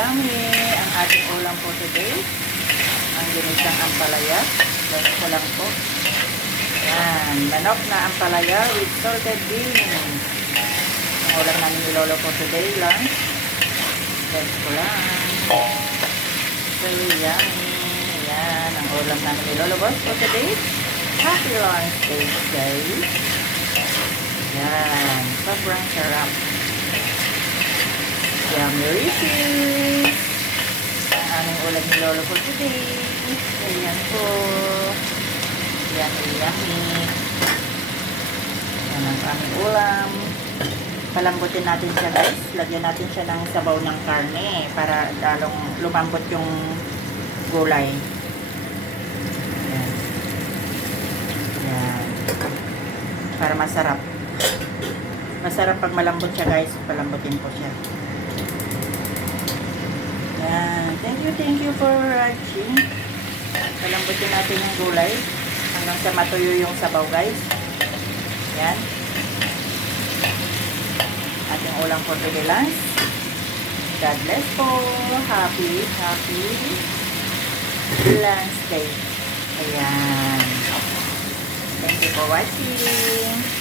yummy ang ating ulam po today. Ang ginisang ampalaya. Last ko lang po. Yan. Manok na ampalaya with salted beans. Ang ulam namin ni Lolo po today lang. Last ko lang. So yummy. Yan. Ang ulam namin ni Lolo Boss po today. Happy lunch day, guys. Yan. Sobrang sarap. Yummy receipt. Ang aming ulam ni Lolo po today. Ayan po. Yummy, yummy. Yan ang aming ulam. Palambutin natin siya, guys. Lagyan natin siya ng sabaw ng karne para lalong lumambot yung gulay. Yan. Yan. Para masarap. Masarap pag malambot siya, guys. Palambutin ko siya. Yan. Thank you for watching. Palambutin natin yung gulay hanggang sa matuyo yung sabaw, guys. Yan. Ating ulam for today lunch. God bless po. Happy lunch day. Ayan. Thank you for watching.